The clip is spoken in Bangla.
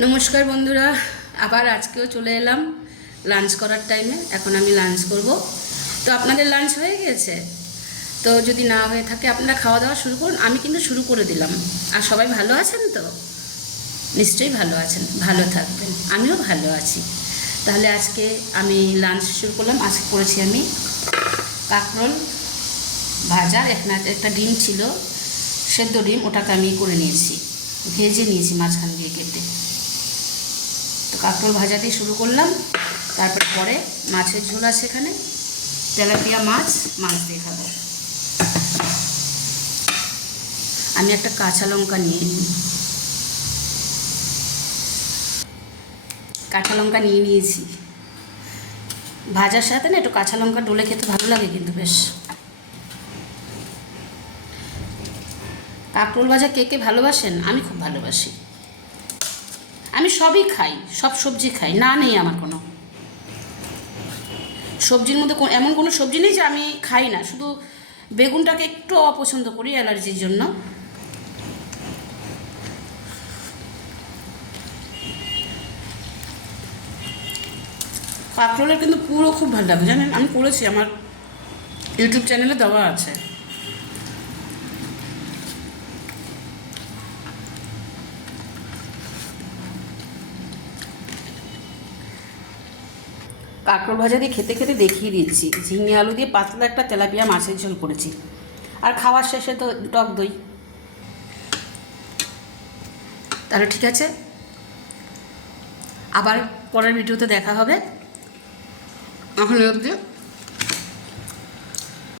নমস্কার বন্ধুরা, আবার আজকেও চলে এলাম লাঞ্চ করার টাইমে এখন আমি লাঞ্চ করব। তো আপনাদের লাঞ্চ হয়ে গেছে তো যদি না হয়ে থাকে, আপনারা খাওয়া দাওয়া শুরু করুন, আমি কিন্তু শুরু করে দিলাম। আর সবাই ভালো আছেন তো? নিশ্চয়ই ভালো আছেন, ভালো থাকবেন, আমিও ভালো আছি। তাহলে আজকে আমি লাঞ্চ শুরু করলাম, আজকে করেছি আমি কাঁকরোল ভাজা। একটা একটা ডিম ছিল, সেদ্ধ ডিম, ওটাকে আমি করে নিয়েছি, ভেজে নিয়েছি মাঝখান দিয়ে কেটে। তো কাঁকরোল ভাজা দিয়ে শুরু করলাম। তারপর পরে মাছের ঝোল আছে এখানে। তেলাপিয়া মাছ মাছ দিয়ে খাব। আমি একটা কাঁচা লঙ্কা নিয়ে নিই। কাঁচা লঙ্কা নিয়ে নিয়েছি। ভাজার সাথে না একটু কাঁচা লঙ্কা ডলে খেতে ভালো লাগে কিন্তু বেশ। কাঁকরোল ভাজা কে কে ভালোবাসেন? আমি খুব ভালোবাসি। আমি সবই খাই, সব সবজি খাই, না নেই আমার কোনো। সবজির মধ্যে এমন কোনো সবজি নেই যে আমি খাই না, শুধু বেগুনটাকে একটু অপছন্দ করি অ্যালার্জির জন্য। কাঁকরোলের কিন্তু পুরো খুব ভালো লাগে, জানেন? আমি করেছি, আমার ইউটিউব চ্যানেলে দেওয়া আছে। কাঁকরোল ভাজা দিয়ে খেতে খেতে দেখিয়ে দিচ্ছি ঝিঙে আলু দিয়ে পাতলা একটা তেলাপিয়া মাছের ঝোল করেছি। আর খাওয়ার শেষে তো টক দই। তাহলে ঠিক আছে। আবার পরের ভিডিওতে দেখা হবে। এখন